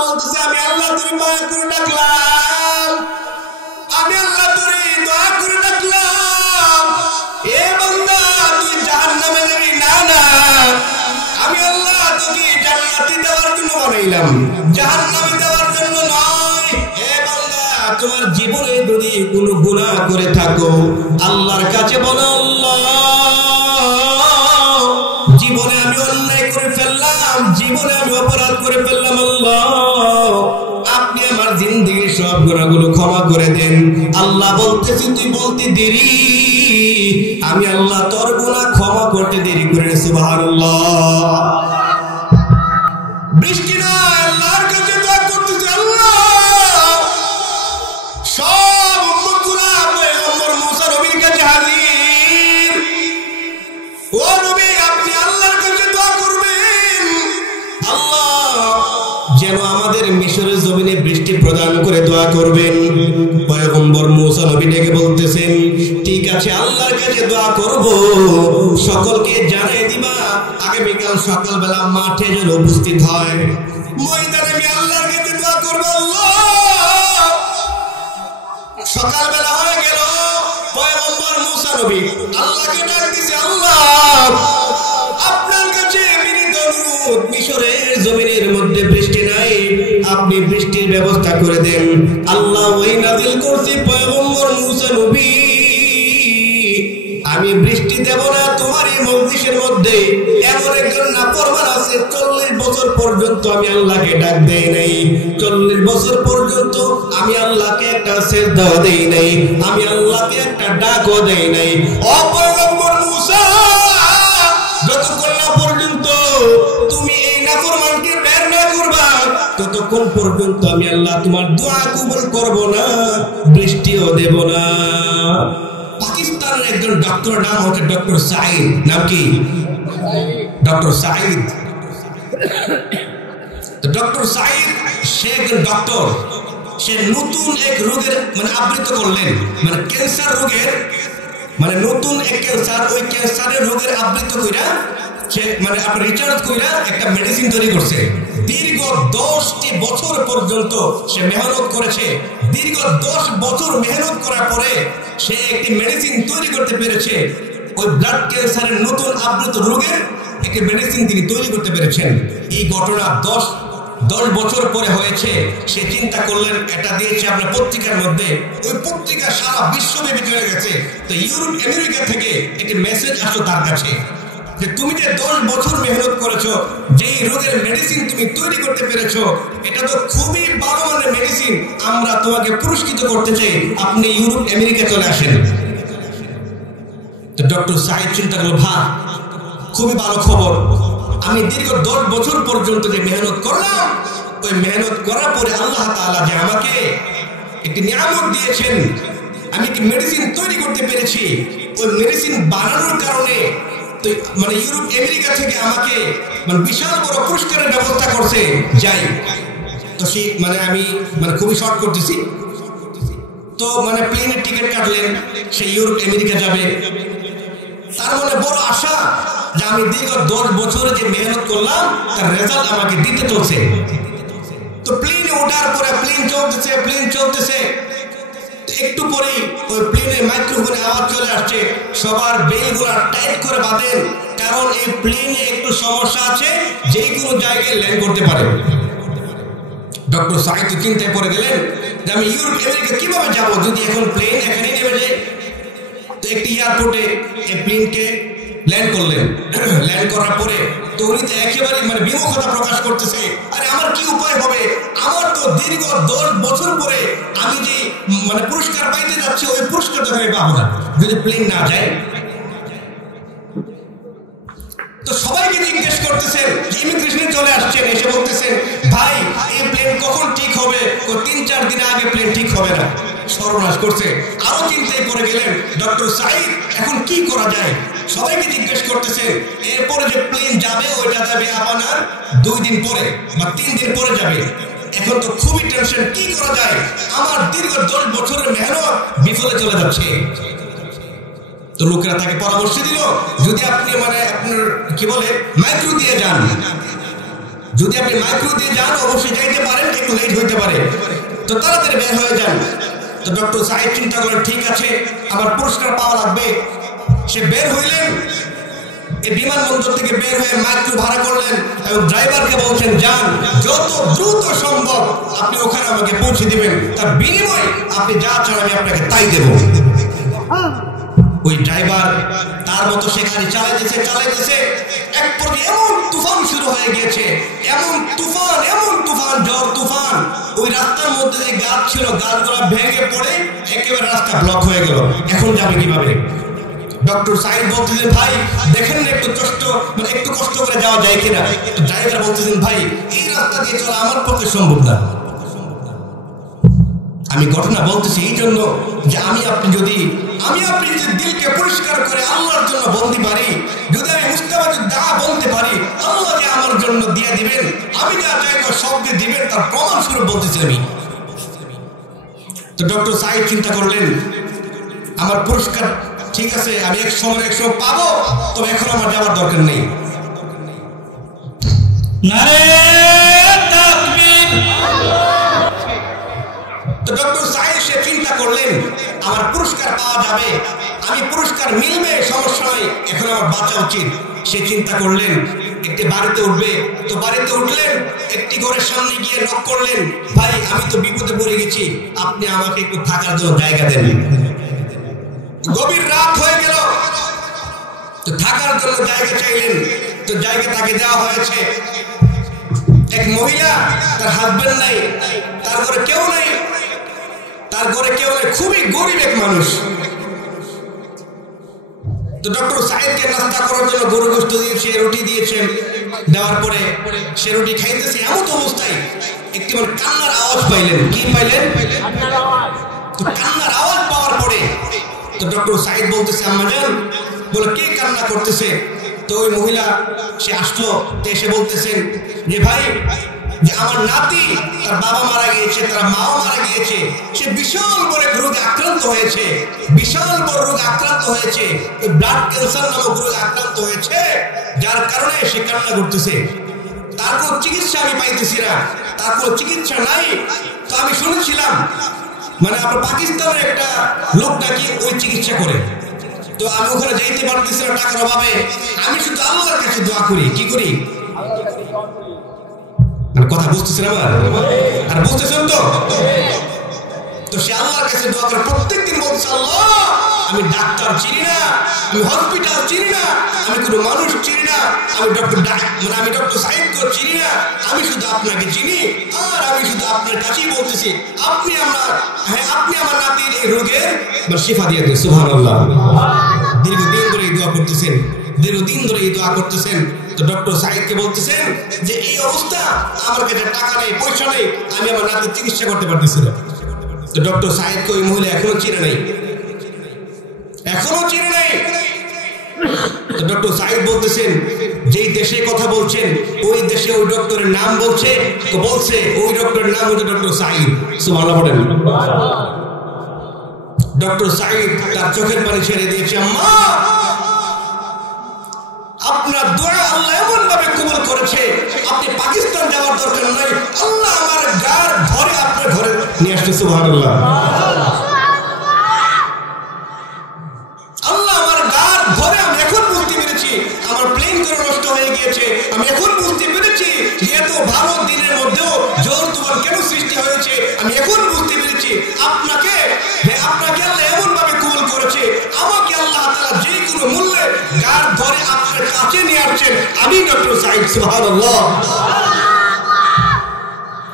বলতেছে আমি আল্লাহ তোরে মায়া করে ডাকলাম, আমি আল্লাহ তোরে দোয়া করে ডাকলাম, এ বান্দা তুই জাহান্নামে যাবি না, না আমি আল্লাহ তোকে জান্নাতে দেওয়ার জন্য বানাইলাম, জাহান্নামে দেওয়ার জন্য নয়। এ বান্দা তোমার জীবনে যদি কোনো গুনাহ করে থাকো আল্লাহর কাছে বলো, আল্লাহ জীবনে আমি অন্যায় করে ফেললাম, জীবনে আমি অপরাধ করে ফেললাম, আল্লাহ আপনি আমার জিন্দেগির সব গুনাহগুলো ক্ষমা করে দেন। আল্লাহ বলতেছি তুই বলতে দেরি, আমি আল্লাহ তোর গুনাহ ক্ষমা করতে দেরি করে। সুবহানাল্লাহ। বৃষ্টি না আল্লাহর কাছে দোয়া করতেছে, আল্লাহ সব উম্মতগুলো পয়গম্বর মুসা নবীর কাছে হাজির, ও নবী আপনি আল্লাহর কাছে দোয়া করবেন আল্লাহ যেন আমাদের মিশরের জমিনে বৃষ্টি প্রদান করে দোয়া করবেন। পয়গম্বর মুসা নবী ডেকে বলতেছেন ঠিক আছে আল্লাহর কাছে দোয়া করব, সকলকে জানিয়ে দিবা আগামীকাল সকালবেলা মাঠে যেন উপস্থিত হয়, ময়দানে আমি আল্লাহর কাছে দোয়া করব। আল্লাহ সকালবেলা হয়ে গেল, পয়গম্বর মুসা নবী আল্লাহকে ডাক দিছে, আল্লাহ আপনার কাছে বিনীত অনুরোধ, মিশরের জমিনের মধ্যে বৃষ্টি নাই, আপনি বৃষ্টির ব্যবস্থা করে দেন। আল্লাহ ওই নাযিল করছে পয়গম্বর মুসা নবী আমি বৃষ্টি দেব না, তোমার এই মজলিসের মধ্যে এমন একজন নাফরমান আছে 40 বছর পর্যন্ত আমি আল্লাহকে ডাক দেই নাই, 40 বছর পর্যন্ত আমি আল্লাহকে একটা সিজদা দেই নাই, আমি আল্লাহকে একটা ডাকও দেই নাই। ও পয়গম্বর মুসা যতক্ষণ না পর্যন্ত তুমি এই নাফরমানকে বের না করবা ততক্ষণ পর্যন্ত আমি আল্লাহ তোমার দোয়া কবুল করব না, বৃষ্টিও দেব না। পাকিস্তানের একজন ডক্টর নাম হচ্ছে ডক্টর সাঈদ, নাম কি? ডক্টর সাঈদ। তো ডক্টর সাঈদ সে একজন ডক্টর, সে নতুন এক রোগের মানে আবৃত করলেন, মানে ক্যান্সার রোগের, মানে নতুন এক ক্যান্সার, ওই ক্যান্সারের রোগের আবৃত কইরা সে মানে আপনার রিচার্জ কইরা একটা মেডিসিন তৈরি করছে। দীর্ঘ 10টি বছর পর্যন্ত সে মেহনত করেছে, দীর্ঘ 10 বছর মেহনত করার পরে সে একটি মেডিসিন তৈরি করতে পেরেছে, ওই ব্লাড ক্যান্সারের নতুন আবৃত রোগের একটি মেডিসিন তিনি তৈরি করতে পেরেছেন। এই ঘটনা 10 বছর পরে হয়েছে। সে চিন্তা করলেন এটা দিয়েছে আপনার পত্রিকার মধ্যে, ওই পত্রিকা সারা বিশ্বব্যাপী চলে গেছে। তো ইউরোপ আমেরিকা থেকে একটি মেসেজ আসলো তার কাছে যে তুমি যে 10 বছর মেহনত করেছো, যেই রোগের মেডিসিন তুমি তৈরি করতে পেরেছো, এটা তো খুবই ভালো মানের মেডিসিন, আমরা তোমাকে পুরস্কৃত করতে চাই, আপনি ইউরোপ আমেরিকা চলে আসেন। তো ডক্টর সাঈদ চিন্তা করলো ভাই খুবই ভালো খবর, আমি দীর্ঘ 10 বছর পর্যন্ত যে মেহনত করলাম, ওই মেহনত করার পরে আল্লাহ তাআলা যে আমাকে একটি নিয়ামত দিয়েছেন, আমি একটি মেডিসিন তৈরি করতে পেরেছি, ওই মেডিসিন বানানোর কারণে তো মানে ইউরোপ আমেরিকা থেকে আমাকে মানে বিশাল বড় পুরস্কারের ব্যবস্থা করছে। যাই তো সে মানে আমি মানে খুবই শর্ট করতেছি, তো মানে প্লেনের টিকিট কাটলেন, সে ইউরোপ আমেরিকা যাবে, তার মানে বড় আশা যে আমি দীর্ঘ 10 বছরে যে মেহনত করলাম তার রেজাল্ট আমাকে দিতে চলছে। তো প্লেনে ওঠার পরে প্লেন চলতেছে, একটু পরেই ওই প্লেনের মাইক্রোফোনে আওয়াজ চলে আসছে, সবার বেলগুলা টাইট করে বাঁধেন, কারণ এই প্লেনে একটু সমস্যা আছে, যে কোনো জায়গায় ল্যান্ড করতে পারে। ডক্টর সাঈদ চিন্তায় পড়ে গেলেন যে আমি ইউরোপ আমেরিকা কিভাবে যাব যদি এখন প্লেন এখানেই নেমে যায়। তো একটি এয়ারপোর্টে এই প্লেনকে ল্যান্ড করলেন, ল্যান্ড করার পরে তো উনি তো একেবারে মানে বিমুখতা প্রকাশ করতেছে, আরে আমার কি উপায় হবে, আমার তো দীর্ঘ 10 বছর পরে আমি যে মানে পুরস্কার পাইতে যাচ্ছি, ওই পুরস্কার তো আমি পাবো না যদি প্লেন না যায়। তো সবাইকে জিজ্ঞেস করতেছেন, ইমিগ্রেশনে চলে আসছেন, এসে বলতেছেন ভাই এই প্লেন কখন ঠিক হবে, 3-4 দিন আগে প্লেন ঠিক হবে না। সর্বনাশ করছে, আরো চিন্তায় পড়ে গেলেন ডক্টর সাঈদ, এখন কি করা যায়। সবাইকে জিজ্ঞেস করতেছেন, এরপরে যে প্লেন যাবে ওইটা যাবে আপনার 2 দিন পরে বা 3 দিন পরে যাবে। এখন তো খুবই টেনশন, কি করা যায়, আমার দীর্ঘ 10 বছরের মেহনত বিফলে চলে যাচ্ছে। তো লোকেরা তাকে পরামর্শ দিল, যদি আপনি মানে আপনার কি বলে মাইক্রো দিয়ে যান, যদি আপনি মাইক্রো দিয়ে যান অবশ্যই যাইতে পারেন, একটু লেট হইতে পারে, তো তাড়াতাড়ি বের হয়ে যান। তো ডক্টর সাইদ চিন্তা করলেন ঠিক আছে আমার পুরস্কার পাওয়া লাগবে। সে বের হইলেন, এই বিমানবন্দর থেকে বের হয়ে মাইক্রো ভাড়া করলেন এবং ড্রাইভারকে বলছেন যান, যত দ্রুত সম্ভব আপনি ওখানে আমাকে পৌঁছে দিবেন, তার বিনিময়ে আপনি যা চান আমি আপনাকে তাই দেব। ওই ড্রাইভার তার মতো সেখানে চালাইতেছে এক পর্যায়ে এমন তুফান শুরু হয়ে গিয়েছে, এমন তুফান ঝড় তুফান, ওই রাস্তার মধ্যে যে গাছ ছিল গাছগুলো ভেঙে পড়ে একেবারে রাস্তা ব্লক হয়ে গেল। এখন যাবে কিভাবে? ডক্টর সাইদ বলতেছেন ভাই দেখেন না একটু কষ্ট করে যাওয়া যায় কিনা। ড্রাইভার বলতেছেন ভাই এই রাস্তা দিয়ে চলা আমার পক্ষে সম্ভব না। আমি ঘটনা বলতেছি এই জন্য যে আমি আপনি যদি দিলকে পরিষ্কার করে আল্লাহর জন্য বলতে পারি, যদি আমি মুস্তাফাকে দা বলতে পারি, আল্লাহ যে আমার জন্য দিয়ে দিবেন, আমি যা চাইবো সব দিয়ে দিবেন, তার প্রমাণ স্বরূপ বলতেছি আমি। তো ডক্টর সাইদ চিন্তা করলেন আমার পুরস্কার ঠিক আছে, আমি এক সময় পাবো, তবে এখন আমার যাওয়ার দরকার নেই। তো ডক্টর সাইদ সে চিন্তা করলেন আমার পুরস্কার পাওয়া যাবে, আমি পুরস্কার মিলবে, সমস্যা নাই, এখন আমার বাঁচা উচিত। সে চিন্তা করলেন একটি বাড়িতে উঠবে। তো বাড়িতে উঠলেন, একটি ঘরের সামনে গিয়ে নক করলেন, ভাই আমি তো বিপদে পড়ে গেছি, আপনি আমাকে একটু থাকার জন্য জায়গা দেন। গভীর রাত হয়ে গেল, তো থাকার জন্য জায়গা চাইলেন, তো জায়গা তাকে দেওয়া হয়েছে। এক মহিলা, তার হাজবেন্ড নাই, তার ঘরে কেউ নাই, খুবই গরিব এক মানুষ। তো ডক্টর সাইদকে নাস্তা করার জন্য গরু গোশত দিয়েছে, রুটি দিয়েছেন, দেওয়ার পরে সে রুটি খাইতেছে, এমন অবস্থায় একটি কান্নার আওয়াজ পাইলেন। কি পাইলেন? তো কান্নার আওয়াজ পাওয়ার পরে তো ডক্টর সাইদ বলতেছে আম্মাজান, বলে কে কান্না করতেছে? তো ওই মহিলা সে আসলো, তো এসে বলতেছেন যে ভাই যে আমার নাতি, তার বাবা মারা গিয়েছে, তার মাও মারা গিয়েছে, সে বিশাল বড় রোগে আক্রান্ত হয়েছে, ব্লাড ক্যান্সার নামক রোগে আক্রান্ত হয়েছে, যার কারণে সে কান্না করতেছে। তার কোনো চিকিৎসা আমি পাইতেছি না, তার কোনো চিকিৎসা নাই। তো আমি শুনেছিলাম আপনার পাকিস্তানের একটা লোক নাকি ওই চিকিৎসা করে। তো আমি ওখানে যাইতে পারতেছি না টাকার অভাবে, আমি শুধু আল্লাহর কাছে দোয়া করি। কি করি? কথা বুঝতেছেন আমার? আর বুঝতেছেন তো? তো সে আল্লাহর কাছে দোয়া করে, প্রত্যেকদিন বলছে আল্লাহ আমি ডাক্তার চিনি না, আমি হসপিটাল চিনি না, আমি কোনো মানুষ চিনি না, আমি ডক্টর সাইদকে চিনি না, আমি শুধু আপনাকে চিনি, আর আমি শুধু আপনার কাছেই বলতেছি আপনি আমার নাতির এই রোগের শিফা দিয়ে দেন। সুবহানাল্লাহ। দীর্ঘদিন ধরে এই দোয়া করতেছেন। তো ডক্টর সাইদকে বলতেছেন যে এই অবস্থা, আমার কাছে টাকা নেই, পয়সা নেই, আমি আমার নাতির চিকিৎসা করতে পারতেছি না। তো ডক্টর সাইদকে ওই মহিলা এখনো চিনে নাই। তো ডক্টর সাইদ বলতেছেন যেই দেশে কথা বলছেন ওই দেশে ওই ডক্টরের নাম বলছে, তো বলছে ওই ডক্টরের নাম হচ্ছে ডক্টর সাইদ। সুবহানাল্লাহ বলেন। ডক্টর সাইদ তার চোখের পানি ছেড়ে দিয়েছে, আম্মা আপনার দোয়া আল্লাহ এমন ভাবে কবুল করেছে, আপনি পাকিস্তান যাওয়ার দরকার নাই, আল্লাহ আমার গার ধরে আপনার ঘরে নিয়ে আসছে। সুবহানাল্লাহ। আল্লাহ আমার গার ধরে, আমি এখন বুঝতে পেরেছি আমার প্লেন করে নষ্ট হয়ে গিয়েছে, আমি এখন বুঝতে পেরেছি যে এত ভালো দিনের মধ্যেও ঝড় তুফান কেন সৃষ্টি হয়েছে, আমি এখন বুঝতে পেরেছি আপনাকে আল্লাহ এমন ভাবে কবুল করেছে, আমাকে আল্লাহ তাআলা যে কোনো মূল্যে গার ধরে আপনার কাছে নিয়ে আসছেন, আমি ডক্টর সাইদ। সুবহানাল্লাহ।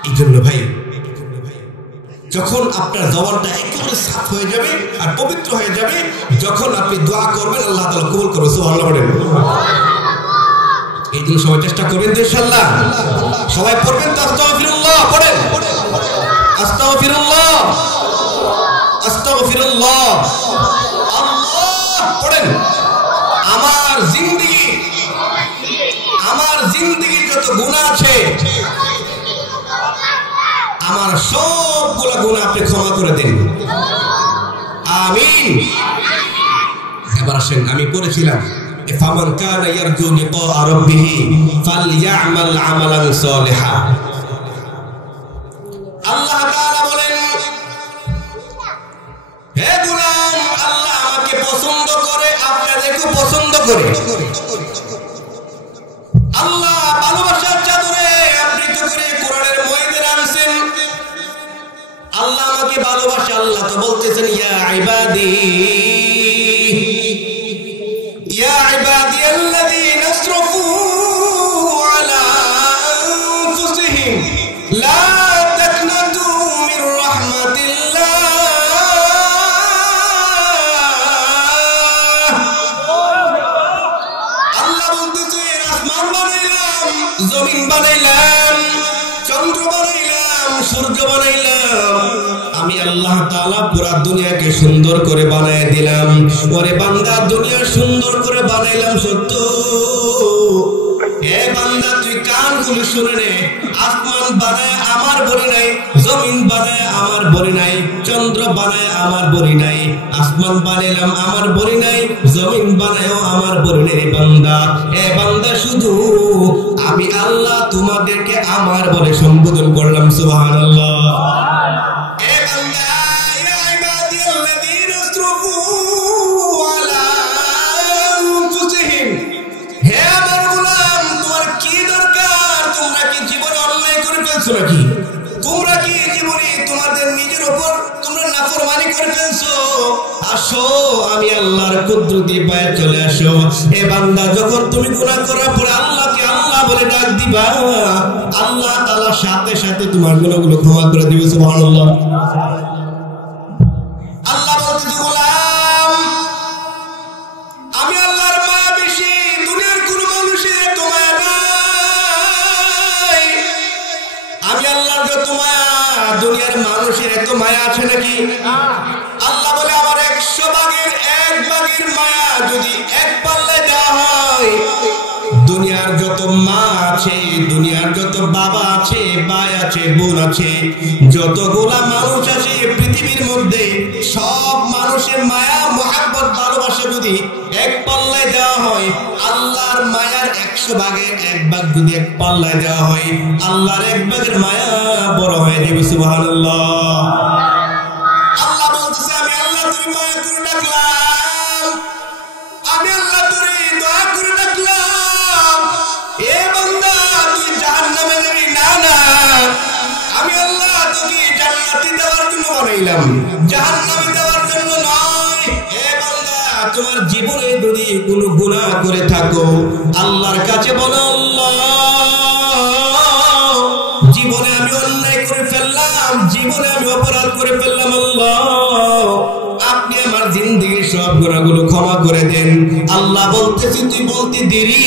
এই জন্য ভাই যখন আপনার জবানটা একেবারে সাফ হয়ে যাবে আর পবিত্র হয়ে যাবে, যখন আপনি দোয়া করবেন আল্লাহ তাআলা কবুল করবে। সুবহানাল্লাহ বলেন। এই জন্য সবাই চেষ্টা করবেন তো ইনশাআল্লাহ। সবাই পড়বেন তো আস্তাগফিরুল্লাহ, পড়েন আস্তাগফিরুল্লাহ, আস্তাগফিরুল্লাহ, আল্লাহ পড়েন। আমার জিন্দেগি যত গুনাহ আছে, আমার সবগুলো গুনাহ আপনি ক্ষমা করে দেন, আমিন। এবার আসেন, আমি পড়েছিলাম ফামান কানা ইয়ারজু লিকা রাব্বিহি ফালইআমাল আমালান সালিহা। আল্লাহ তাআলা বলেন, হে গোলাম, আল্লাহ আমাকে পছন্দ করে, আপনাদেরকে পছন্দ করে। আল্লাহ ভালোবাসার চাদরে আবৃত করে কোরআনের ময়দানে আনছেন। আল্লাহ আমাকে ভালোবাসে। আল্লাহ তো বলতেছেন, ইয়া ইবাদি আল্লাযীনা আসরাফু আলা আনফুসিহিম লা তাকনাতু মির রাহমাতিল্লাহ। আল্লাহ বলতেছেন, আসমান বানাইলাম, জমিন বানাইলাম, চন্দ্র বানাইলাম, সূর্য বানাইলাম, আমি আল্লাহ তাআলা পুরা দুনিয়াকে সুন্দর করে বানায় দিলাম। ওরে বান্দা, দুনিয়া সুন্দর করে বানাইলাম সত্য, এ বান্দা তুই কান খুলে শুনে নে, আসমান বানায় আমার বলি নাই, জমিন বানায় আমার বলি নাই, চন্দ্র বানায় আমার বলি নাই, আসমান বানাইলাম আমার বলি নাই, জমিন বানায়ও আমার বলি নাই। বান্দা, এ বান্দা, শুধু আমি আল্লাহ তোমাদেরকে আমার বলে সম্বোধন করলাম। সুবহানাল্লাহ। নাকি তোমরা কি জীবনে তোমাদের নিজের উপর তোমরা নাফরমানি করে ফেলছো? আসো, আমি আল্লাহর কুদরতি পায়ে চলে আসো। এ বান্দা, যখন তুমি গুনাহ করার পরে আল্লাহকে আল্লাহ বলে ডাক দিবা, আল্লাহ তাআলা সাথে সাথে তোমার গুনাহগুলো ক্ষমা করে দিবে। সুবহানাল্লাহ। আল্লাহ বলতে, গোলাম, আমি আল্লাহর মায়া বেশি, দুনিয়ার কোন মানুষের এত মায়া নাই। আমি আল্লাহর যত মায়া, দুনিয়ার মানুষের এত মায়া আছে নাকি? আল্লাহ বলে, আমার 100 ভাগের 1 ভাগের মায়া যদি এক পাল্লায় দেওয়া হয়, দুনিয়ার যত মা আছে, দুনিয়ার যত বাবা আছে, ভাই আছে, বোন আছে, যতগুলা মানুষ আছে পৃথিবীর মধ্যে, সব মানুষের মায়া, মহব্বত, ভালোবাসা যদি এক পাল্লায় দেওয়া হয়, আল্লাহর মায়ার 100 ভাগের 1 ভাগ যদি এক পাল্লায় দেওয়া হয়, আল্লাহর 1 ভাগের মায়া বড় হয়ে যাবে। সুবহানাল্লাহ। আল্লাহ বলতেছে, আমি আল্লাহ তোর মায়া করে ডাকলাম, আমি আল্লাহ তোর দয়া করে ডাকলাম। এ বান্দা, তুই জাহান্নামে যাবি না, না, আমি আল্লাহ তোকে জান্নাতে দেওয়ার জন্য বানাইলাম, জাহান্নামে দেওয়ার জন্য নয়। এ বান্দা, তোমার জীবনে যদি কোনো গুনাহ করে থাকো, আল্লাহর কাছে বলো, আল্লাহ, জীবনে আমি অন্যায় করে ফেললাম, জীবনে আমি অপরাধ করে ফেললাম, আল্লাহ আপনি আমার জিন্দেগির সব গুনাহগুলো ক্ষমা করে দেন। আল্লাহ বলতেছি, তুই বলতে দেরি,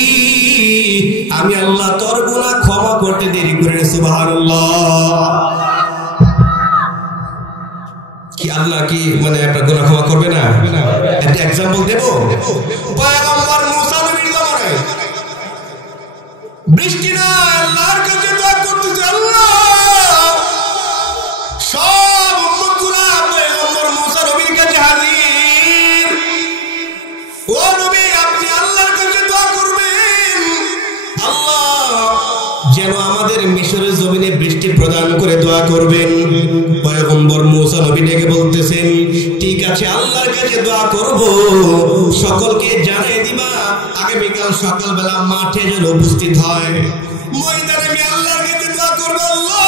আমি আল্লাহ তোর গুনাহ ক্ষমা করতে দেরি করে। সুবহানাল্লাহ। কি আল্লাহ কি মানে আপনার গুনাহ ক্ষমা করবে না? একটা एग्जांपल দেব। পয়গম্বর মুসা নবীর জামানায় বৃষ্টি না, আল্লাহর কাছে দোয়া করতেছে, আল্লাহ সব উম্মতগুলো পয়গম্বর মুসা নবীর কাছে হাজির। ও নবী, আপনি আল্লাহর কাছে দোয়া করবেন, আল্লাহ যেন আমাদের মিশরের জমিনে বৃষ্টি প্রদান করে দোয়া করবেন। পয়গম্বর মুসা নবী ডেকে বলতেছেন, ঠিক আছে, আল্লাহর কাছে দোয়া করব, সকলকে জানিয়ে দিবা আগামীকাল সকালবেলা মাঠে যেন উপস্থিত হয়। ময়দানে আমি আল্লাহর কাছে দোয়া করব। আল্লাহ,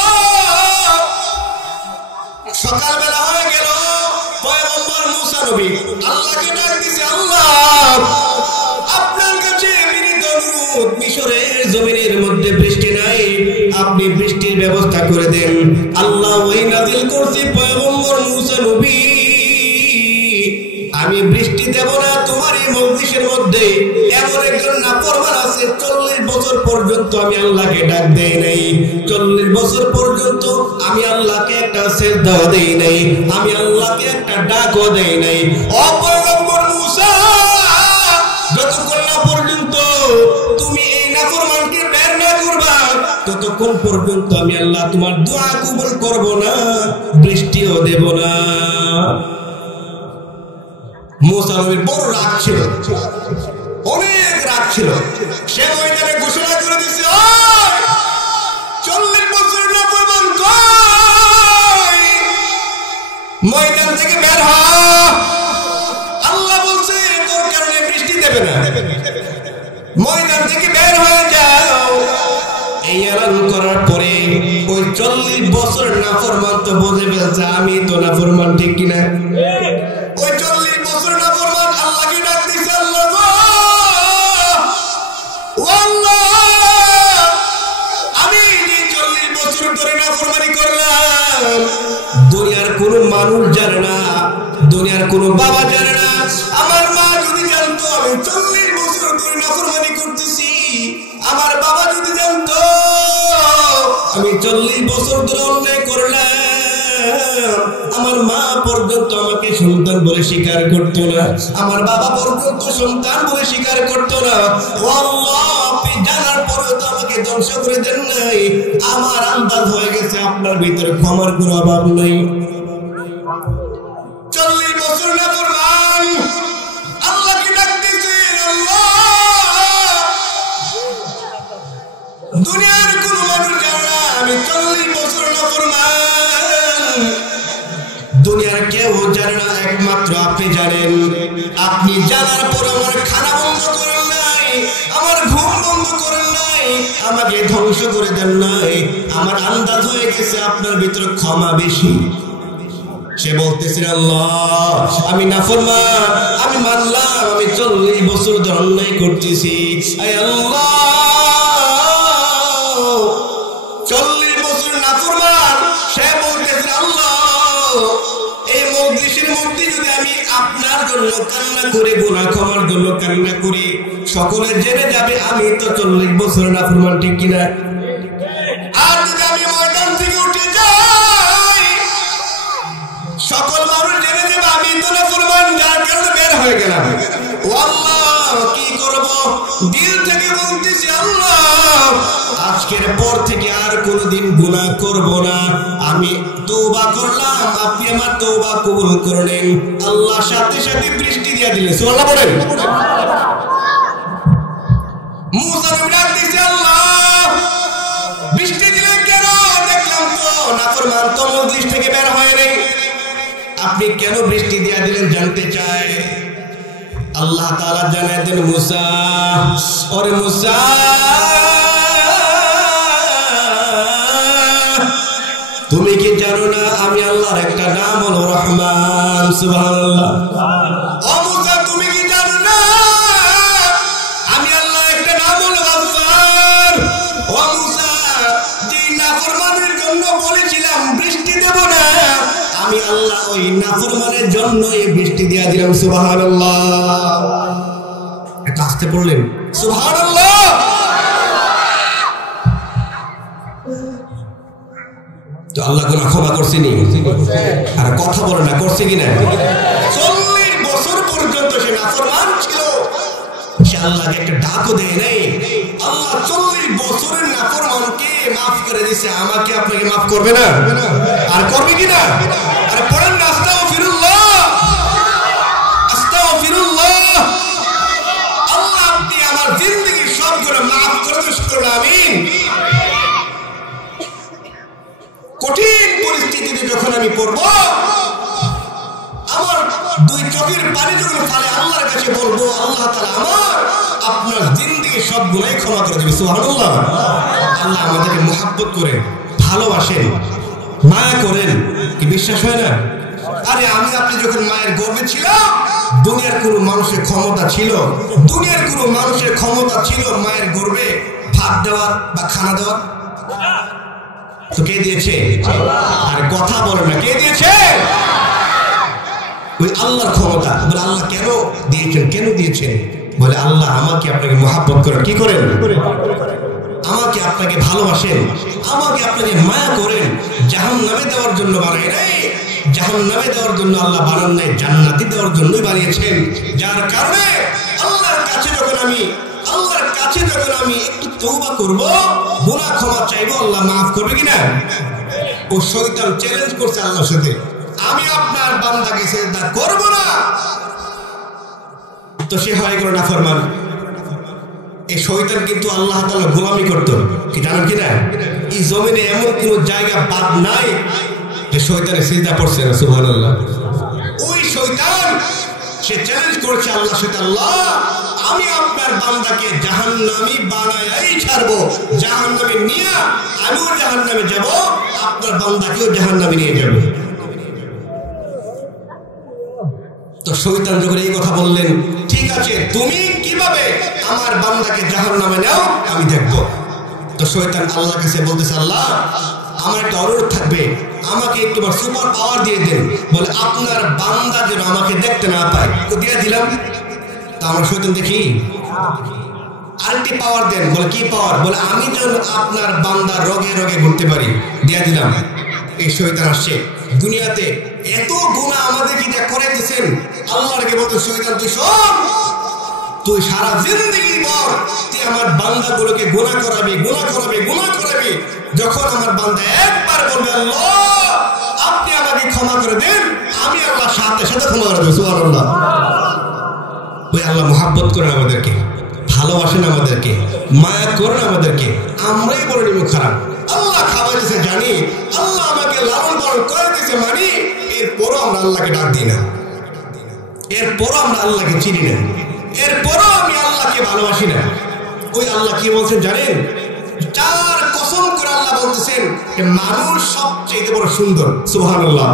সকালবেলা হয়ে গেল, পয়গম্বর মুসা নবী আল্লাহকে ডাক দিছে, আল্লাহ আপনার কাছে বিনীত অনুরোধ, মিশরের জমিনের মধ্যে বৃষ্টি নাই, আপনি বৃষ্টির ব্যবস্থা করে দেন। আল্লাহ ওই নাযিল করছে, পয়গম্বর মুসা নবী, আমি বৃষ্টি দেব না, তোমার এই মজলিসের মধ্যে এমন একজন নাফরমান আছে 40 বছর পর্যন্ত আমি আল্লাহকে ডাক দেই নাই, 40 বছর পর্যন্ত আমি আল্লাহকে একটা সিজদাও দেই নাই, আমি আল্লাহকে একটা ডাকও দেই নাই। ও পয়গম্বর মুসা, যতক্ষণ না পর্যন্ত তুমি এই নাফরমানকে বের না করবা, ততক্ষণ পর্যন্ত আমি আল্লাহ তোমার দোয়া কবুল করব না, বৃষ্টিও দেব না। মুসা নবীর বড় রাগ ছিল, অনেক রাগ ছিল। সে ময়দানে ঘোষণা করে দিছে, 40 বছরের নাফরমান কই? ময়দান থেকে বের হ, আল্লাহ বলছে তোর কারণে বৃষ্টি দেবে না, ময়দান থেকে বের হয়ে যাও। এই এলান করার পরে ওই 40 বছর নাফরমান তো বুঝে ফেলছে আমি তো নাফরমান, ঠিক কিনা? ওই 40 বছর নাফরমান আল্লাহকে ডাক দিছে, আল্লাহ গো, ও আল্লাহ, আমি যে 40 বছর ধরে নাফরমানি করলাম, দুনিয়ার কোন মানুষ জানে না, দুনিয়ার কোন বাবা জানে না, আমার মা যদি জানতো আমি 40 বছর ধরে নাফরমানি করতেছি, আমার বাবা যদি জানতো আমি 40 বছর ধরে অন্যায় করলাম, আমার মা পর্যন্ত আমাকে সন্তান বলে স্বীকার করতো না, আমার বাবা পর্যন্ত সন্তান বলে স্বীকার করতো না, ও আল্লাহ, আপনি জানার পরেও তো আমাকে ধ্বংস করে দেন নাই, আমার আন্দাজ হয়ে গেছে আপনার ভিতরে ক্ষমার কোনো অভাব নেই। 40 বছর নাফরমান আল্লাহকে ডাকতেছে, আল্লাহ, দুনিয়ার কোন মানুষ জানে না আমি 40 বছর নাফরমান, দুনিয়ার কেউ জানে না, একমাত্র আপনি জানেন। আপনি জানার পর আমার খানা বন্ধ করেন নাই, আমার ঘুম বন্ধ করেন নাই, আমাকে ধ্বংস করে দেন নাই, আমার আন্দাজ হয়ে গেছে আপনার ভিতরে ক্ষমা বেশি। সে বলতেছে, আল্লাহ, আমি নাফরমান, আমি মানলাম আমি 40 বছর ধরে অন্যায় করতেছি, আয় আল্লাহ, 40 বছর নাফরমান। সে বলতেছে, আল্লাহ, এই মজলিসের মধ্যে যদি আমি আপনার জন্য কান্না করে, গুনাহ ক্ষমার জন্য কান্না করি, সকলে জেনে যাবে আমি তো 40 বছর নাফরমান, ঠিক কিনা? আর যদি আমি ময়দান থেকে উঠে যাই, সকল মানুষ জেনে যাবে আমি তো নাফরমান, যার কারণে বের হয়ে গেলাম। ও আল্লাহ, কি করব? দিল থেকে বলতেছি, আল্লাহ, আজকের পর থেকে আর কোনোদিন গুনাহ করব না, আমি তওবা করলাম, আপনি আমার তওবা কবুল করলেন। আল্লাহ সাথে সাথে বৃষ্টি দিয়ে দিলেন। সুবহানাল্লাহ বলেন। মুসা নবী ডাক দিয়েছে, আল্লাহ, বৃষ্টি দিলেন কেন? দেখলাম তো নাফরমান তো মজলিস থেকে বের হয় নাই, আপনি কেন বৃষ্টি দিয়ে দিলেন জানতে চাই। আল্লাহ তাআলা জানায় দেন, মুসা, ওরে মুসা, তুমি কি জানো না আমি আল্লাহর একটা নাম হলো রহমান? সুবহানাল্লাহ। ও মুসা, তুমি কি জানো না আমি আল্লাহর একটা নাম হলো গফফার? ও মুসা, যে নাফরমানের জন্য বলেছিলাম বৃষ্টি দেব না, আমি আল্লাহ ওই নাফরমানের জন্য এই বৃষ্টি দিয়ে দিলাম। সুবহানাল্লাহ। এটা আসতে পড়লেন, সুবহানাল্লাহ। তো আল্লাহ গুনাহ ক্ষমা করছেনি? আর কথা বলে না, করছে কিনা? 40 বছর পর্যন্ত সে নাফরমান ছিল, সে আল্লাহকে একটা ডাকও দেয় নাই। আল্লাহ 40 বছরের নাফরমানকে মাফ করে দিয়েছে, আমাকে আপনাকে মাফ করবে না? আর করবে কিনা? আর পড়েন না, আস্তাগফিরুল্লাহ, আস্তাগফিরুল্লাহ। আল্লাহ, আপনি আমার জিন্দেগির সব গুনাহ মাফ করে দিন, আমিন। কঠিন পরিস্থিতিতে যখন আমি পড়বো, আমার 2 চোখের পানি যখন ফেলে আল্লাহর কাছে বলবো, আল্লাহ তাআলা আমার আপনার জিন্দেগির সব গুনাহ ক্ষমা করে দেবে। সুবহানাল্লাহ। আল্লাহ আমাদেরকে মুহাব্বত করেন, ভালোবাসেন, মায়া করেন, কি বিশ্বাস হয় না? আরে আমি আপনি যখন মায়ের গর্ভে ছিলাম, দুনিয়ার কোন মানুষের ক্ষমতা ছিল, দুনিয়ার কোন মানুষের ক্ষমতা ছিল মায়ের গর্ভে ভাত দেওয়া বা খানা দেওয়া? তো কে দিয়েছে? আর কথা বলেন না, কে দিয়েছে? ওই আল্লাহর ক্ষমতা। বলে আল্লাহ কেন দিয়েছেন? কেন দিয়েছেন? বলে আল্লাহ আমাকে আপনাকে মহব্বত করেন, কি করেন? আমাকে আপনাকে ভালোবাসেন, আমাকে আপনাকে মায়া করেন। জাহান্নামে দেওয়ার জন্য বানায় নাই, জাহান্নামে দেওয়ার জন্য আল্লাহ বানান নাই, জান্নাতে দেওয়ার জন্যই বানিয়েছেন। যার কারণে আল্লাহর কাছে যখন আমি একটু তওবা করব, গুনাহ ক্ষমা চাইবো, আল্লাহ মাফ করবে কিনা? ও শয়তান চ্যালেঞ্জ করছে আল্লাহর সাথে, আমি আপনার বান্দাকে সিজদা করব না। তো সে হয়ে গেল নাফরমান। এই শয়তান কিন্তু আল্লাহ তাআলা গোলামি করত, কি জানেন কিনা? এই জমিনে এমন কোন জায়গা বাদ নাই যে শয়তানে সিজদা করছে না, সুবহানাল্লাহ। ওই শয়তান সে চ্যালেঞ্জ করেছে আল্লাহর সাথে, আল্লাহ আমি আপনার বান্দাকে জাহান্নামী বানায়াই ছাড়বো, জাহান্নামে নিয়ে আমিও জাহান্নামে যাব, আপনার বান্দাকেও জাহান্নামে নিয়ে যাব। তো শয়তান যখন এই কথা বললেন, ঠিক আছে তুমি কিভাবে আমার বান্দাকে জাহান্নামে নাও আমি দেখব। তো শয়তান আল্লাহর কাছে বলতেছে, আল্লাহ আমার একটা অনুরোধ থাকবে, আমাকে একটু সুপার পাওয়ার দিয়ে দেন, বলে আপনার বান্দা যেন আমাকে দেখতে না পায়। তো দিয়ে দিলাম। তা আমরা শয়তান দেখি আরেকটি পাওয়ার দেন, বলে কি পাওয়ার? বলে আমি যেন আপনার বান্দা রোগে রোগে ঘুরতে পারি। দিয়ে দিলাম। এই শয়তান আসছে দুনিয়াতে, এত গুনাহ আমাদের কি করাইতেছেন। আল্লাহকে বলতে, শয়তান তুই শোন, তুই সারা জিন্দেগি পর তুই আমার বান্দাগুলোকে গুনাহ করাবি, গুনাহ করাবি, গুনাহ করাবি। যখন আমার বান্দা একবার বলবে আল্লাহ আপনি আমাকে ক্ষমা করে দেন, আমি আল্লাহ সাথে সাথে ক্ষমা করে দেব। সুবহানাল্লাহ। ওই আল্লাহ মুহাব্বত করেন আমাদেরকে, ভালোবাসেন আমাদেরকে, মায়া করেন আমাদেরকে। আমরাই বলে নিব খারাপ। আল্লাহ খাওয়াইতেছে জানি, আল্লাহ আমাকে লালন পালন করাইতেছে মানি, এরপরও আমরা আল্লাহকে ডাক দিই না, এরপরও আমরা আল্লাহকে চিনি না, এরপরও আমি আল্লাহকে ভালোবাসি না। ওই আল্লাহ কি বলছেন জানেন? চার কসম করে আল্লাহ বলতেছেন যে মানুষ সবচেয়ে বড় সুন্দর। সুবহানাল্লাহ।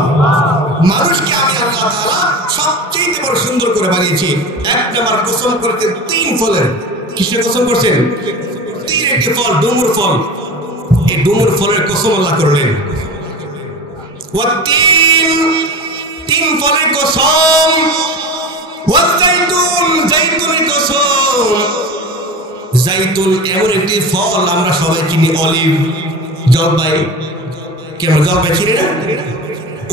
মানুষকে আমি আল্লাহ তাআলা সবচেয়ে বড় সুন্দর করে বানিয়েছি। এক নাম্বার কসম করতে তিন ফলের। কিসের কসম করছেন? তিন একটি ফল, ডুমুর ফল। এই ডুমুর ফলের কসম আল্লাহ করলেন। ওয়াতিন, তিন ফলের কসম। ওয়াজাইতুন, জাইতুনের কসম। জাইতুন এমন একটি ফল আমরা সবাই চিনি, অলিভ, জলপাই। কি আমরা জলপাই চিনি না?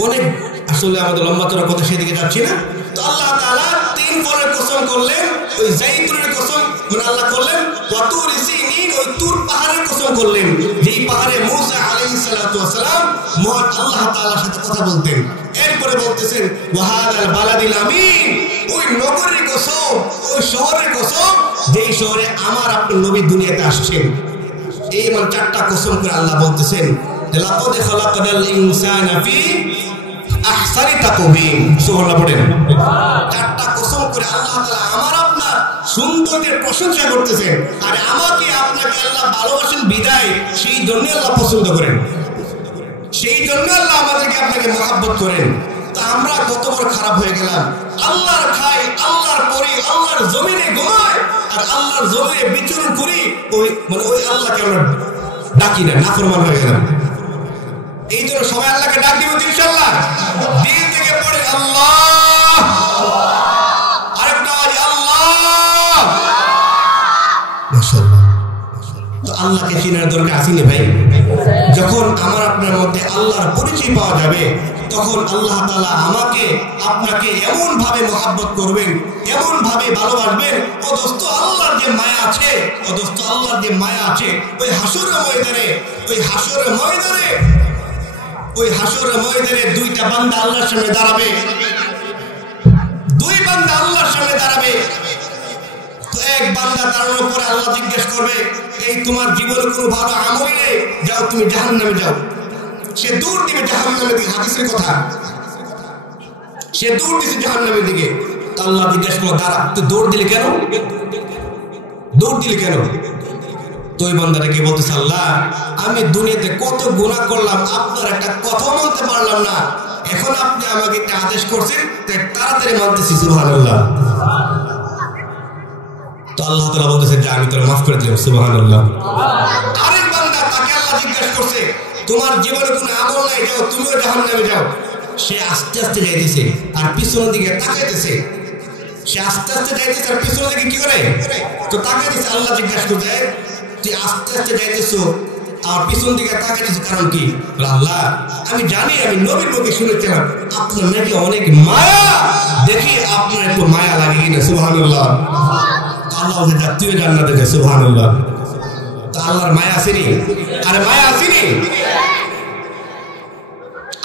অনেক, আসলে আমাদের লম্বা চড়া কথা সেদিকে যাচ্ছি না। তো আল্লাহ তাআলা তিন ফলের কসম করলেন। ওই জাইতুনের কসম মানে আল্লাহ করলেন, ওয়াতুর সিনিন, ওই তুর পাহাড়ের কসম করলেন, যেই পাহাড়ে মূসা আলাইহিস সালাতু ওয়াস সালাম মহান আল্লাহ তাআলার সাথে কথা বলতেন। এরপরে বলতেছেন ওয়াহাদাল বালাদিল আমিন, ওই নগরের কসম, ওই শহরের কসম যেই শহরে আমার আপনার নবী দুনিয়াতে আসছেন। এই মানে চারটা কসম করে আল্লাহ বলতেছেন যে লাকাদ খালাকনাল ইনসানা ফি আহসানি তাকওয়িম। সুবহানাল্লাহ পড়েন। চারটা কসম করে আল্লাহ তাআলা আমার আপনার সৌন্দর্যের প্রশংসা করতেছেন। আর আমাকে আপনাকে আল্লাহ ভালোবাসেন বিদায়, সেই জন্য আল্লাহ পছন্দ করেন, সেই জন্য আল্লাহ আমাদেরকে আপনাকে মহব্বত করেন। তা আমরা কত বড় খারাপ হয়ে গেলাম। আল্লাহর খাই, আল্লাহর পড়ি, আল্লাহর জমিনে ঘুমাই, আর আল্লাহর জমিনে বিচরণ করি, ওই মানে ওই আল্লাহকে আমরা ডাকি না, নাফরমান হয়ে গেলাম। এই জন্য সবাই আল্লাহকে ডাক দিব ইনশাআল্লাহ। দিল থেকে পড়ে আল্লাহ, আরেকটা আওয়াজ আল্লাহ। মাশাআল্লাহ। তো আল্লাহকে চেনার দরকার আছে না ভাই? যখন আমার আপনার মধ্যে আল্লাহর পরিচয় পাওয়া যাবে, তখন আল্লাহ তাআলা আমাকে আপনাকে এমন ভাবে মহব্বত করবেন, এমন ভাবে ভালোবাসবেন। ও দোস্ত, আল্লাহর যে মায়া আছে, ও দোস্ত আল্লাহর যে মায়া আছে, ওই হাসরের ময়দানে, ওই হাসরের ময়দানে, ওই হাসরের ময়দানে দুইটা বান্দা আল্লাহর সামনে দাঁড়াবে, দুই বান্দা আল্লাহর সামনে দাঁড়াবে। তো এক বান্দা দাঁড়ানোর পরে আল্লাহ জিজ্ঞেস করবে, এই তোমার জীবনে কোনো ভালো আমল নেই, যাও তুমি জাহান্নামে যাও। সে দৌড় দিবে জাহান্নামের দিকে, হাদিসের কথা, সে দৌড় দিছে জাহান্নামের দিকে। আল্লাহ জিজ্ঞেস করলো, দাঁড়া, তুই দৌড় দিলি কেন? দৌড় দিলি কেন? তো ওই বান্দাটাকে বলতেছে, আল্লাহ আমি দুনিয়াতে কত গুনাহ করলাম, আপনার একটা কথা মানতে পারলাম না, এখন আপনি আমাকে একটা আদেশ করছেন, তাই তাড়াতাড়ি মানতেছি। সুবহানাল্লাহ। তো আল্লাহ তাআলা বলতেছে যে আমি তোরা মাফ করে দিলাম। সুবহানাল্লাহ। আরেক বান্দা, তাকে আল্লাহ জিজ্ঞেস করছে, তোমার জীবনে কোনো আমল নাই, যাও তুমিও জাহান্নামে যাও। সে আস্তে আস্তে যাইতেছে আর পিছনের দিকে তাকাইতেছে, সে আস্তে আস্তে যাইতেছে আর পিছনের দিকে কি করে তো তাকাইতেছে। আল্লাহ জিজ্ঞাসা করতে, তুই আস্তে আস্তে যাইতেছো আর পিছন দিকে তাকাইতেছো, কারণ কি? আল্লাহ আমি জানি, আমি নবীর মুখে শুনেছিলাম আপনার নাকি অনেক মায়া, দেখি আপনার একটু মায়া লাগে কিনা। সুবহানাল্লাহ। আল্লাহ বলছে, যা তুই জান্নাতে যা। সুবহানাল্লাহ। তা আল্লাহর মায়া আসেনি? আরে মায়া আসেনি?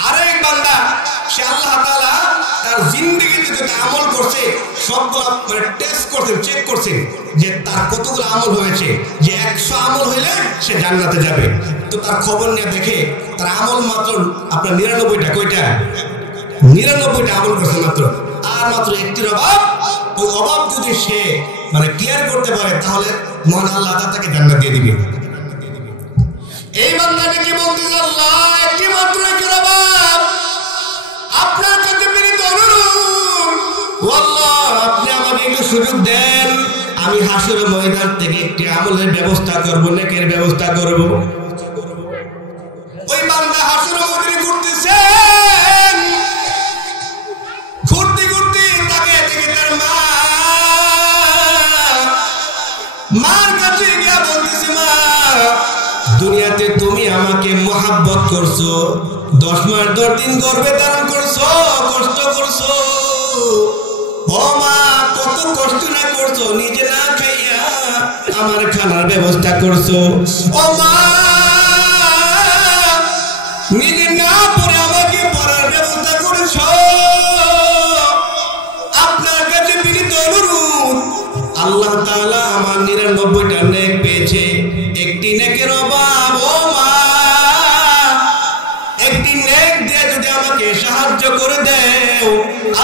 আরেক বান্দা, সে আল্লাহ তাআলা তার জিন্দেগিতে যত আমল করছে সবগুলো মানে টেস্ট করছেন, চেক করছেন যে তার কতগুলো আমল হয়েছে, যে 100 আমল হইলে সে জান্নাতে যাবে। তো তার খবর নিয়ে দেখে তার আমল মাত্র আপনার 99টা, কয়টা? 99টা আমল করছে মাত্র, আর মাত্র একটির অভাব। ওই অভাব যদি সে মানে ক্লিয়ার করতে পারে তাহলে মহান আল্লাহ তাকে জান্নাত দিয়ে দিবে। এই বান্দাটাকে বলতে আল্লাহ একটি মাত্র একটির অভাব, আপনার কাছে বিনীত অনুরোধ, আল্লাহ আপনি আমাকে একটু সুযোগ দেন, আমি হাসর ময়দান থেকে একটি আমলের ব্যবস্থা করব, নেকের ব্যবস্থা করব। ওই বান্দা হাসর ময়দানে ঘুরতেছেন, ঘুরতে ঘুরতে তাকে দেখে তার মার কাছে গিয়া বলতেছে, মা দুনিয়াতে তুমি আমাকে মহাব্বত করছো, 10 মাস 10 দিন গর্ভে ধারণ করছো, কষ্ট করছো, ও মা কত কষ্ট না করছো, নিজে না খাইয়া আমার খানার ব্যবস্থা করছো, ও মা নিজে না পরে আমাকে পড়ার ব্যবস্থা করেছো। আপনার কাছে বিনীত অনুরোধ, আল্লাহ তাআলা আমার 99টা নেক পেয়েছে, একটি নেকের অভাব, ও মা একটি নেক দিয়ে যদি আমাকে সাহায্য করে দেও,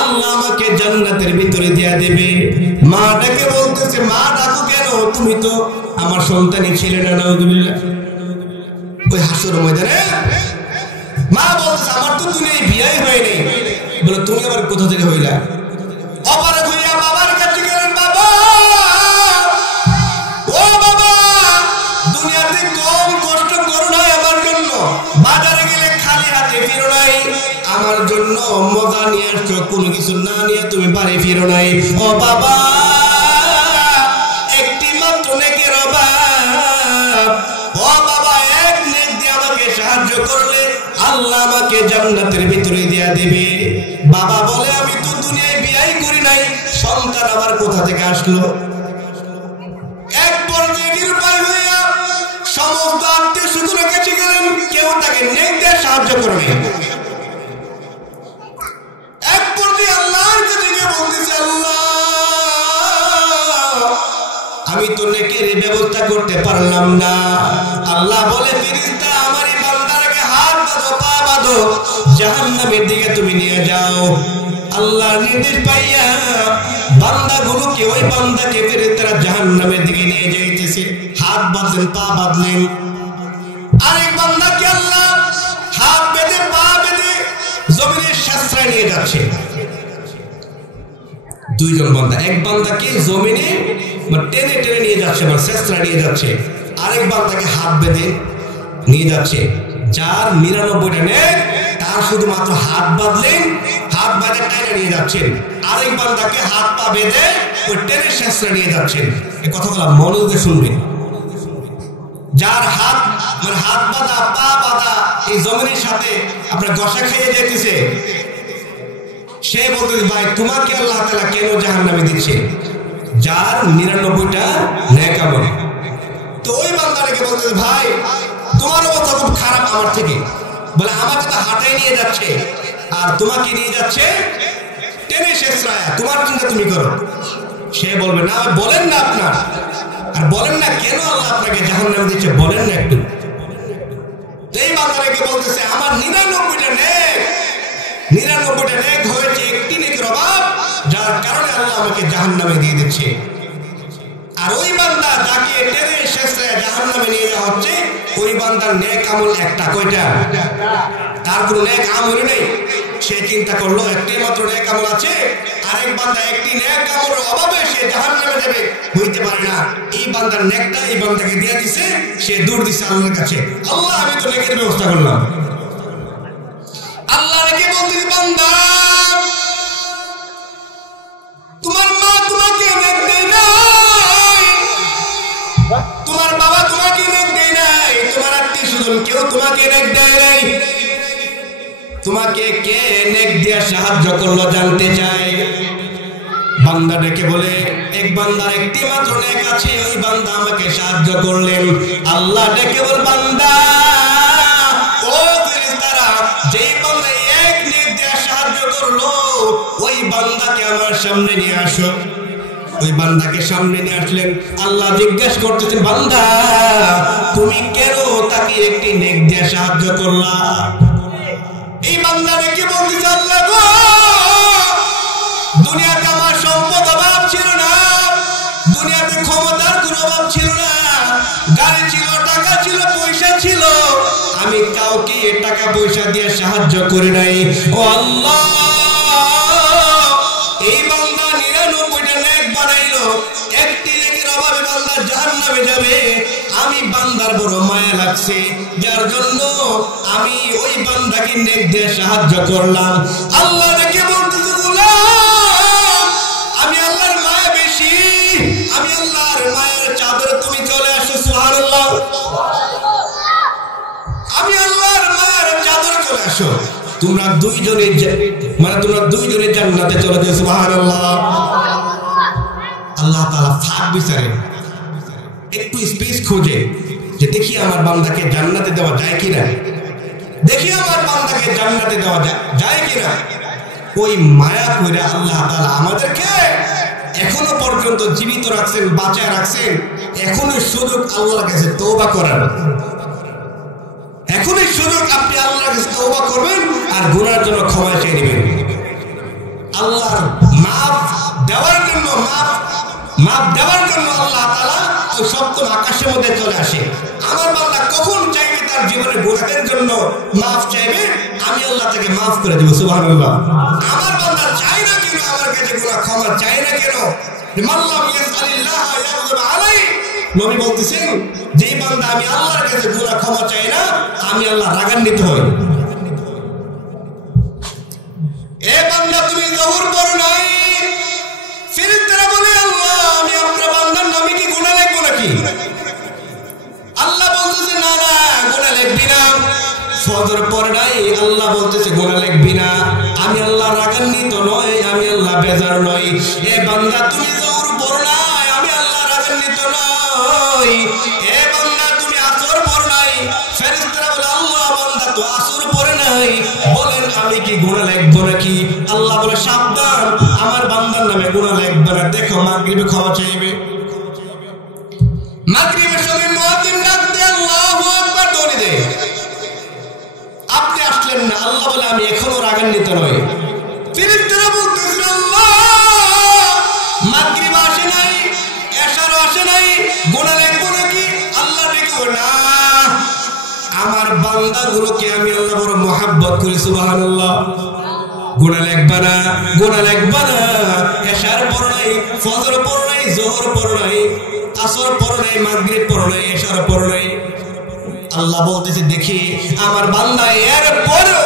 আল্লাহ আমাকে জান্নাতের ভিতরে দিয়া দেবে। মা ডাকে বলতেছে, মা ডাকো কেন, তুমি তো আমার সন্তানই ছিলে না, নাউযুবিল্লাহ। ওই হাসর ময়দানে মা বলতেছে, আমার তো দুনিয়ায় বিয়াই হয়নি। বলে তুমি আবার কোথা থেকে হইলা? অপারগ হইয়া বাবার কাছে গেলেন, বাবা ও বাবা দুনিয়াতে কম কষ্ট করো নাই আমার জন্য, বাজারে গেলে খালি হাতে ফিরো নাই, আমার জন্য মজা নিয়ে আসছো, কোনো কিছু না নিয়ে তুমি বাড়ি ফিরো নাই। ও বাবা একটি মাত্র নেকের অভাব, ও বাবা এক নেক দিয়ে আমাকে সাহায্য করলে আল্লাহ আমাকে জান্নাতের ভিতরে দিয়া দিবে। বাবা বলে, আমি তো দুনিয়ায় বিয়াই করি নাই, সন্তান আবার কোথা থেকে আসলো? এক পর্যায়ে নিরুপায় হইয়া সমস্ত আত্মীয় স্বজনের কাছে গেলেন, কেউ তাকে নেক দিয়ে সাহায্য করবে। এক পর্যায়ে আল্লাহর কাছে গিয়ে বলতেছে, আল্লাহ আমি তো নেকের ব্যবস্থা করতে পারলাম না। আল্লাহ বলে, ফেরেশতা আমার এই বান্দাটাকে হাত বাঁধো, পা বাঁধো, জাহান্নামের দিকে তুমি নিয়ে যাও। আল্লাহর নির্দেশ পাইয়া বান্দাগুলোকে, ওই বান্দাকে ফেরেশতারা জাহান্নামের দিকে নিয়ে যাইতেছে। হাত বাঁধলেন, পা বাঁধলেন। আরেক বান্দাকে আল্লাহ হাত বেঁধে পা বেঁধে জমিনের শাস্ত্রায় নিয়ে যাচ্ছে। দুইজন বান্দা, এক বান্দাকে জমিনে টেনে টেনে নিয়ে যাচ্ছে, শাস্ত্রায় নিয়ে যাচ্ছে, আরেক বান্দাকে হাত বেঁধে নিয়ে যাচ্ছে। যার 99টা নেক, তার শুধুমাত্র হাত বাঁধলেন, হাত বাঁধে টেনে নিয়ে যাচ্ছেন, আরেক বান্দাকে হাত পা বেঁধে ওই টেনে শাস্ত্রায় নিয়ে যাচ্ছেন। এই কথাগুলো মনোযোগ দিয়ে শুনবেন। যার হাত হাত বাঁধা, পা বাঁধা, এই জমিনের সাথে আপনার গসা খেয়ে যেতেছে, সে বলতেছে, ভাই তোমাকে আল্লাহ তাআলা কেন জাহান্নামে দিচ্ছে? যার 99টা নেক আমল। তো ওই বান্দাটাকে বলতেছে, ভাই তোমার অবস্থা খুব খারাপ আমার থেকে। বলে, আমাকে তো হাঁটাই নিয়ে যাচ্ছে আর তোমাকে নিয়ে যাচ্ছে টেনে শেষরায়, তোমার চিন্তা তুমি করো। সে বলবে, না বলেন না আপনার, আর বলেন না কেন আল্লাহ আপনাকে জাহান্নামে দিচ্ছে, বলেন না একটু। এই বান্দাটাকে বলতেছে, আমার 99টা নেক, 99টা নেক হয়েছে, একটি নেকের অভাব, যার কারণে আল্লাহ আমাকে জাহান্নামে দিয়ে দিচ্ছে। আর ওই বান্দা যাকে টেনে শেষে জাহান্নামে নিয়ে যাওয়া হচ্ছে, ওই বান্দার নেক আমল একটা, কয়টা? তার কোনো নেক আমল নেই। সে চিন্তা করলো একটি মাত্র নেক আমল আছে, আরেক বান্দা একটি নেক আমলের অভাবে সে জাহান্নামে যাবে, হইতে পারে না। এই বান্দার নেকটা এই বান্দাকে দিয়ে দিছে, সে দূর দিছে আল্লাহর কাছে, আল্লাহ আমি তো নেকের ব্যবস্থা করলাম। আল্লাহ রেখে বলতেছে, বান্দা তোমার মা তোমাকে নেক দেয় নাই, তোমার বাবা তোমাকে নেক দেয় নাই, তোমার আত্মীয় স্বজন কেউ তোমাকে নেক দেয় নাই, তোমাকে কে নেক দিয়ে সাহায্য করলো জানতে চাই। বান্দা ডেকে বলে, এক বান্দার একটি মাত্র নেক আছে, ওই বান্দা আমাকে সাহায্য করলেন। আল্লাহ ডেকে বল, বান্দা ও ফেরেশতারা, যেই বান্দা এক নেক দিয়ে সাহায্য করলো, ওই বান্দাকে আমার সামনে নিয়ে আসো। ওই বান্দাকে সামনে নিয়ে আসলেন। আল্লাহ জিজ্ঞাসা করতেছেন, বান্দা তুমি কেন তাকে একটি নেক দিয়ে সাহায্য করলা? এই বান্দা দেখে বলতেছে, আল্লাহ গো, দুনিয়াতে আমার সম্পদ অভাব ছিল না, দুনিয়াতে ক্ষমতার কোনো অভাব ছিল না, গাড়ি ছিল, টাকা ছিল, পয়সা ছিল, আমি কাউকে টাকা পয়সা দিয়ে সাহায্য করি নাই। ও আল্লাহ, এই বান্দা 99টা নেক বানাইলো, একটি নেকের অভাবে বান্দা জাহান্নামে যাবে। আমি বান্দার বড় মায়া লাগছে, যার জন্য আমি ওই বান্দাকে নেক দিয়ে সাহায্য করলাম। আল্লাহ দেখে বলতেছে, গোলাম, আমি আল্লাহর মায়া বেশি, আমি আল্লাহর মায়ের চাদরে তুমি চলে আসো। সুবহানাল্লাহ। আমি আল্লাহর মায়ের চাদরে চলে আসো, তোমরা দুইজনে জান্নাতে চলে যাও। সুবহানাল্লাহ। আল্লাহ তাআলা ফাঁক বিচারে, একটু স্পেস খোঁজে যে দেখি আমার বান্দাকে জান্নাতে দেওয়া যায় কিনা, দেখি আমার বান্দাকে জান্নাতে দেওয়া যায় কিনা। ওই মায়া করে আল্লাহ তাআলা আমাদেরকে এখনো পর্যন্ত জীবিত রাখছেন, বাঁচায় রাখছেন। এখনো সুযোগ আল্লাহর কাছে তওবা করার, এখনই সুযোগ আপনি আল্লাহর কাছে তওবা করবেন আর গুনার জন্য ক্ষমা চেয়ে নেবেন। আল্লাহর মাফ দেওয়ার জন্য আল্লাহ তাআলা ওই সপ্তম আকাশের মধ্যে চলে আসে। আমার বান্দা কখন চাইবে তার জীবনে গুনাহের জন্য মাফ চাইবে, আমি আল্লাহ তাকে মাফ করে দেব। সুবহানাল্লাহ। আমার বান্দা চাই না কেন আমার কাছে গুনাহ ক্ষমা চাই না কেন? মাল্লাম ইয়াসআলিল্লাহ ইয়াগফির আলাইহি। নবী বলতেছেন, যে বান্দা আমি আল্লাহর কাছে গুনাহ ক্ষমা চাই না, আমি আল্লাহ রাগান্বিত হই। এ বান্দা তুমি জহুর করো নাই, ফেরেশতারা বলে, আল্লাহ আমি আপনার বান্দার নামে কি গুনাহ লিখব নাকি? আল্লাহ বলতেছে, না না, গুনাহ লিখবি না। ফজর পড়ে নাই, আল্লাহ বলতেছে গুনাহ লিখবি না। আমি আল্লাহ রাগান্বিত নই, আমি আল্লাহ বেজার নই। এ বান্দা তুমি জহুর পড়ো নাই, আমি আল্লাহ রাগান্বিত নই। এ বান্দা তুমি আসর পড়ো নাই, ফেরেশতারা বলে, আল্লাহ বান্দা তো আসর পড়ে নাই, বলেন আমি কি গুনাহ লিখব নাকি? আল্লাহ বলে, সাবধান, আমার বান্দার নামে গুনাহ লিখবে না। দেখো মাগরিবে ক্ষমা চাইবে, মাগরিবের সময় মুয়াজ্জিন ডাক দেয়, আল্লাহু আকবার ধ্বনি দেয়, আপনি আসলেন না। আল্লাহ বলে, আমি এখনো রাগান্বিত নই। ফেরেশতারা বলতেছেন, আল্লাহ মাগরিব আসে নাই, এশারও আসে নাই, গুনাহ লিখব নাকি? আল্লাহ দেখো না, আমার বান্দাগুলোকে আমি আল্লাহ বড় মহব্বত করি। সুবহানাল্লাহ। গুনাহ লিখবা না, গুনাহ লিখবা না। এশার পড়ো নাই, ফজর পড়ো নাই, যোহর পড়ো নাই, আসর পড়ো নাই, মাগরিব পড়ো নাই, এশার পড়ো নাই। আল্লাহ বলতেছে, দেখি আমার বান্দা এর পরেও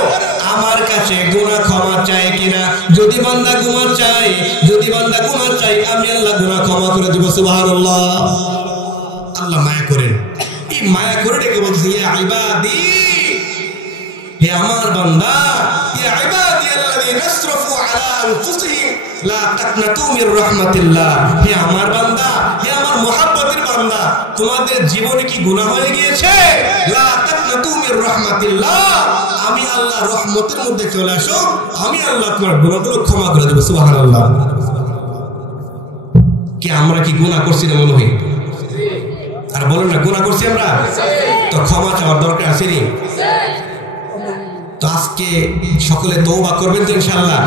আমার কাছে গুনাহ ক্ষমা চায় কিনা। যদি বান্দা গুনাহ চায়, আমি আল্লাহ গুনাহ ক্ষমা করে দেব। সুবহানাল্লাহ। আল্লাহ মায়া করেন, এই মায়া করে ডেকে বলছে, ইয়া ইবাদি, হে আমার বান্দা, ইয়া ইবাদি আল্লাযীনা আসরাফু আলা আনফুসিহিম লা তাকনাতু মির রাহমাতিল্লাহ। হে আমার বান্দা, হে আমার মুহাব্বতের বান্দা, তোমাদের জীবনে কি গুনাহ হয়ে গিয়েছে? লা তাকনাতু মির রাহমাতিল্লাহ, আমি আল্লাহ রহমতের মধ্যে চলে আসো, আমি আল্লাহ তোমার গুনাহগুলো ক্ষমা করে দেব। সুবহানাল্লাহ। কি আমরা কি গুনাহ করছি না মনে হয়? আর বলেন না, গুনাহ করছি আমরা, তো ক্ষমা চাওয়ার দরকার আছে নি? তো আজকে সকলে তওবা করবেন তো ইনশাআল্লাহ?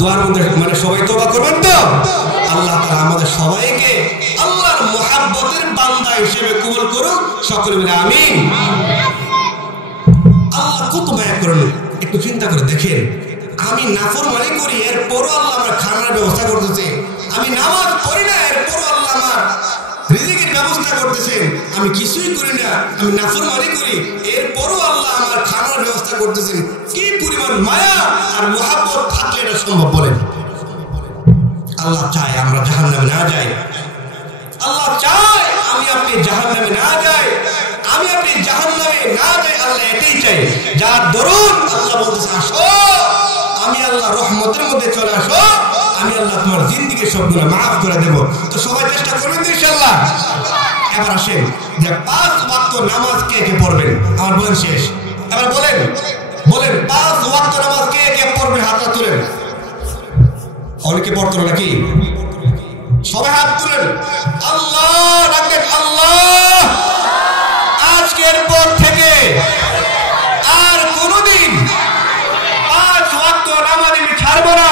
দোয়ার মধ্যে মানে সবাই তওবা করবেন তো? আল্লাহ তাআলা আমাদের সবাইকে আল্লাহর মুহাব্বতের বান্দা হিসেবে কবুল করুন। সকলে বলে আমিন। আল্লাহ কত মায়া করেন, একটু চিন্তা করে দেখেন। আমি নাফরমানি করি, এরপরও আল্লাহ আমার খানার ব্যবস্থা করতেছে। আমি নামাজ পড়ি না, এরপরও আল্লাহ আমার রিজিকের ব্যবস্থা করতেছেন। আমি কিছুই করি না, আমি নাফরমানি করি, এরপরও আল্লাহ আমার খানার ব্যবস্থা করতেছেন। কি পরিমাণ মায়া আর মুহাব্বত থাকলে এটা সম্ভব বলেন? আল্লাহ চায় আমরা জাহান্নামে না যাই। আল্লাহ চায় আমি আপনি জাহান্নামে না যাই, আমি আপনি জাহান্নামে না যাই। আল্লাহ এটাই চাই। যার দরুন আল্লাহ বলতেছে, আসো, আমি আল্লাহ রহমতের মধ্যে চলে আসো, আমি আল্লাহ তোমার জিন্দেগির সব গুনাহ মাফ করে দেব। তো সবাই চেষ্টা করবেন তো ইনশাআল্লাহ? এবার আসেন যে 5 ওয়াক্ত নামাজ কে কে পড়বেন? আমার বলেন শেষ। এবার বলেন 5 ওয়াক্ত নামাজ কে কে পড়বে? হাতটা তুলেন। অনেকে পড়তো নাকি? সবাই হাত তুলেন, আল্লাহ ডাকেন, আল্লাহ। আজকের পর থেকে আর কোনদিন 5 ওয়াক্ত নামাজ আমি ছাড়ব না।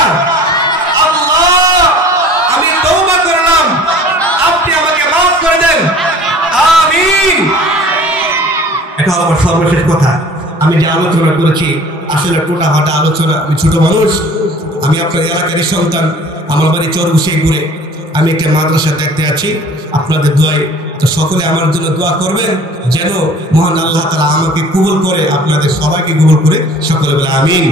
আল্লাহ, আমি তওবা করলাম, আপনি আমাকে মাফ করে দেন, আমিন। এটা আমার সর্বশেষ কথা। আমি যে আলোচনা করেছি আসলে টোটাফাটা আলোচনা। আমি ছোট মানুষ, আমি আপনার এলাকারই সন্তান, আমার বাড়ি চরবুশিপুরে। আমি একটা মাদ্রাসা দেখতে আছি, আপনাদের দোয়ায় তো সকলে আমার জন্য দোয়া করবেন যেন মহান আল্লাহ তাআলা আমাকে কবুল করে, আপনাদের সবাইকে কবুল করে। সকলে বলে আমিন।